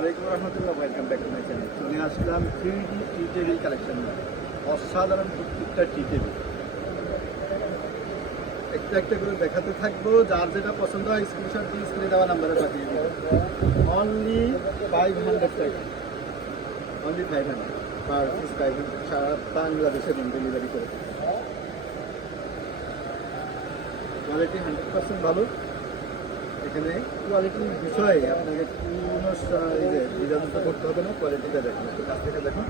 আলাইকুম রহমতুল্লাহ welcome back to my channel চলে আসলাম three D tea table collection অসাধারণ প্রত্যেকটা টি টেবিল একটা একটা করে দেখাতে থাকব। যার যেটা পছন্দ হয় স্ক্রিনশট দিয়ে স্ক্রিনে দেওয়া নাম্বারে পাঠিয়ে দিন অনলি ফাইভ হান্ড্রেড টাকা। Only five hundred per five hundred সারা বাংলাদেশে হোম ডেলিভারি করে। কোয়ালিটি হান্ড্রেড পার্সেন্ট ভালো। এখানে কোয়ালিটির বিষয়ে, আপনাকে কোনো দ্বিধাদ্বন্দ্ব করতে হবে না কোয়ালিটিটা দেখুন কাছ থেকে দেখুন।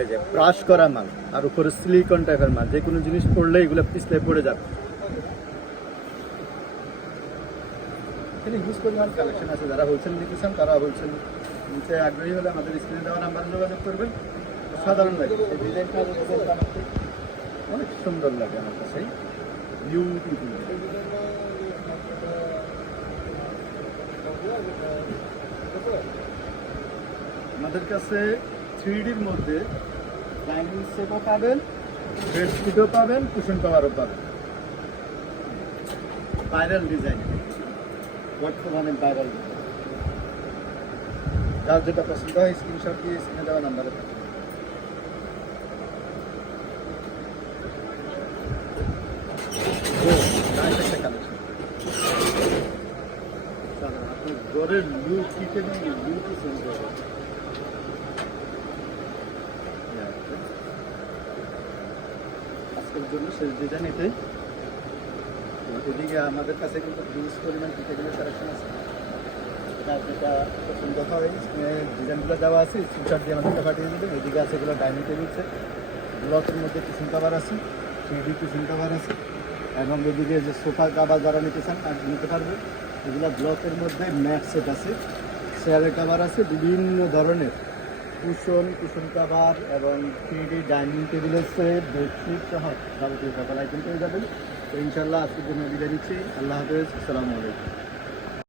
এই যে ব্রাশ করা মাল আর উপরে সিলিকন টাইপের মাল যে কোনো জিনিস পড়লে এগুলো পিছলে পড়ে যাবে। এখানে হিউজ পরিমাণ কালেকশন আছে, যারা হোলসেল নিতে তারা হোলসেল নিতে আগ্রহী হলে আমাদের স্ক্রিনে দেওয়া নাম্বারে যোগাযোগ করবেন। সাধারণ লাগে। ডিজাইনটা অনেক সুন্দর লাগে আমার কাছে। বিউটিফুল আমাদের কাছে থ্রি ডির মধ্যে ডাইনিং সেটও পাবেন বেডশিটও পাবেন কুশন কভারও পাবেন। ভাইরাল ডিজাইন বর্তমানে ভাইরাল যার যেটা পছন্দ হয় স্ক্রিনশট দিয়ে স্ক্রিনে দেওয়া নাম্বারে লুক কিচেনের লুকই চেঞ্জ হয়ে আজকের জন্য শেষ ডিজাইন এটাই তো এদিকে আমাদের কাছে কিন্তু হিউজ পরিমাণ টিকেটের কালেকশন আছে। ডিজাইনগুলো আছে পাঠিয়ে এদিকে ডাইনিং ব্লকের মধ্যে কিচেন আছে কিচেন আছে, এবং এদিকে যে সোফা কাভার যারা নিতে চান নিতে পারবে। এগুলো ব্লকের মধ্যে ম্যাট সেট আছে চেয়ারের কাভার আছে, বিভিন্ন ধরনের। কুশন কুশন কাভার এবং থ্রিডি ডাইনিং টেবিলের সেট বেডশিট সহ যাবতীয় সকল আইটেম পেয়ে যাবেন। তো ইনশাল্লাহ আজকের জন্য বিদায় দিচ্ছি আল্লাহ হাফেজ। আসসালামু আলাইকুম।